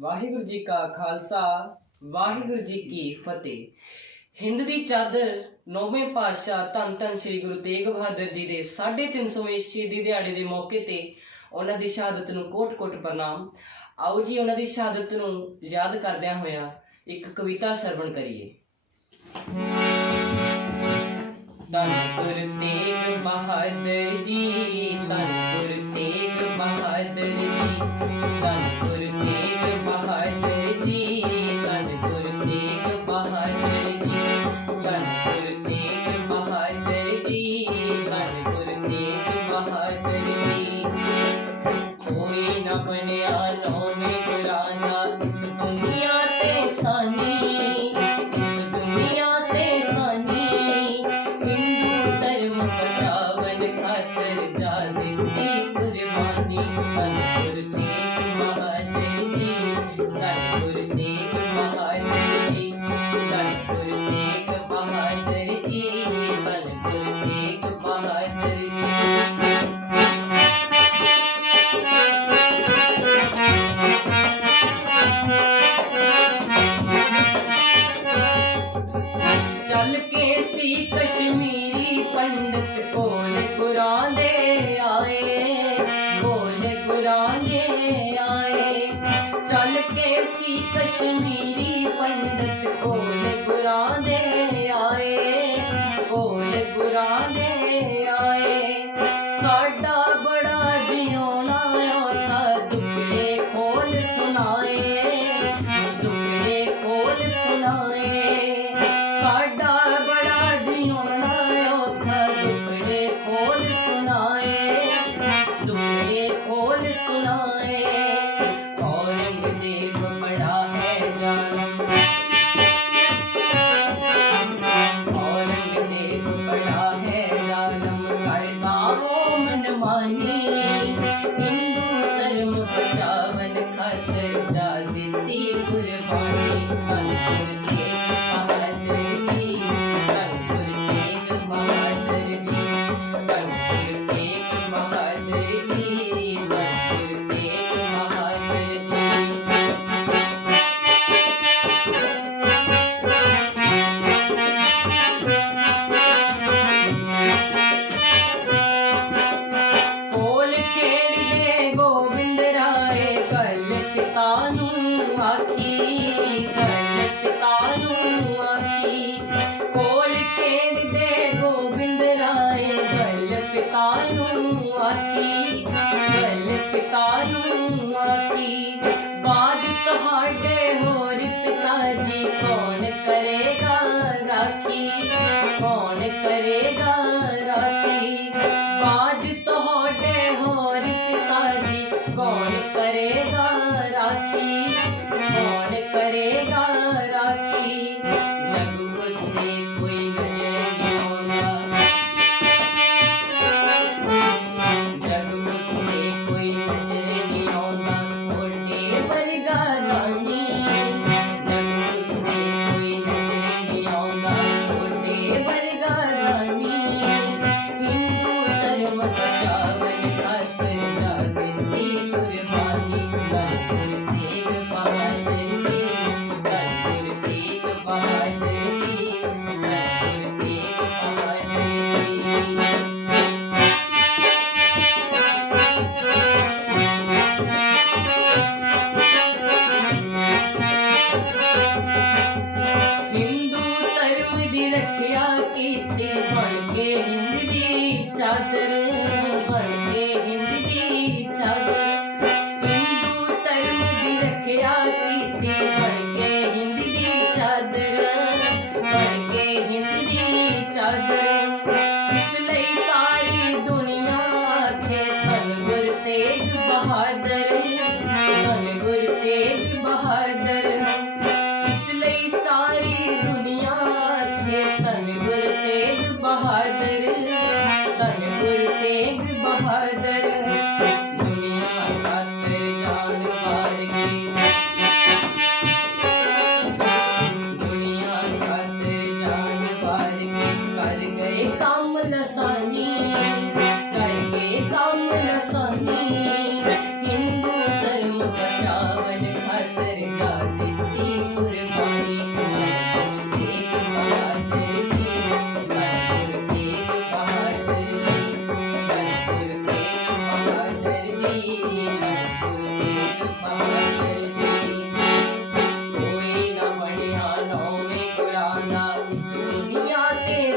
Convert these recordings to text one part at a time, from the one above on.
ਵਾਹਿਗੁਰੂ ਜੀ ਕਾ ਖਾਲਸਾ, ਵਾਹਿਗੁਰੂ ਜੀ ਕੀ ਫਤਿਹ। ਹਿੰਦ ਦੀ ਚਾਦਰ, ਨੌਵੇਂ ਪਾਤਸ਼ਾਹ ਧੰਨ ਧੰਨ ਸ੍ਰੀ ਗੁਰੂ ਤੇਗ ਬਹਾਦਰ ਜੀ ਦੇ 350ਵੇਂ ਸ਼ਹੀਦੀ ਦਿਹਾੜੇ ਦੇ ਮੌਕੇ ਤੇ ਉਹਨਾਂ ਦੀ ਸ਼ਹਾਦਤ ਨੂੰ ਕੋਟ-ਕੋਟ ਪ੍ਰਣਾਮ। ਆਓ ਜੀ, ਉਹਨਾਂ ਦੀ ਸ਼ਹਾਦਤ ਨੂੰ ਯਾਦ ਕਰਦਿਆਂ ਹੋਇਆਂ ਇੱਕ ਕਵਿਤਾ ਸਰਵਣ ਕਰੀਏ। ਧੰਨ ਗੁਰ ਤੇਗ ਬਹਾਦਰ ਜੀ, ਧੰਨ ਗੁਰ ਤੇਗ ਬਹਾਦਰ ਜੀ, ਧੰਨ ਗੁਰ ਤੇਗ न बनया नो निगराना इस दुनिया ते सानी, इस दुनिया ते सानी। हिंदू धर्म बचावन खातर जा दिंदी कुर्बानी। तन के सी कश्मीरी पंडित बोल कुरान दे आए बोले कुरान दे आए। चल के सी कश्मीरी पंडित बोल कुरान दे आए बोल कुरान दे आए। साडा পাখি रखिया किते बन के हिंद चादर बन के हिंद। तेग बहादुर तनपुर तेग बहादुर दुनिया खातर जान हार दुनिया खातर जान हार कर गए काम लसानी कर गए काम लसानी हिंदू धर्म बचावन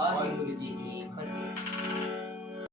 वाहिगुरु जी।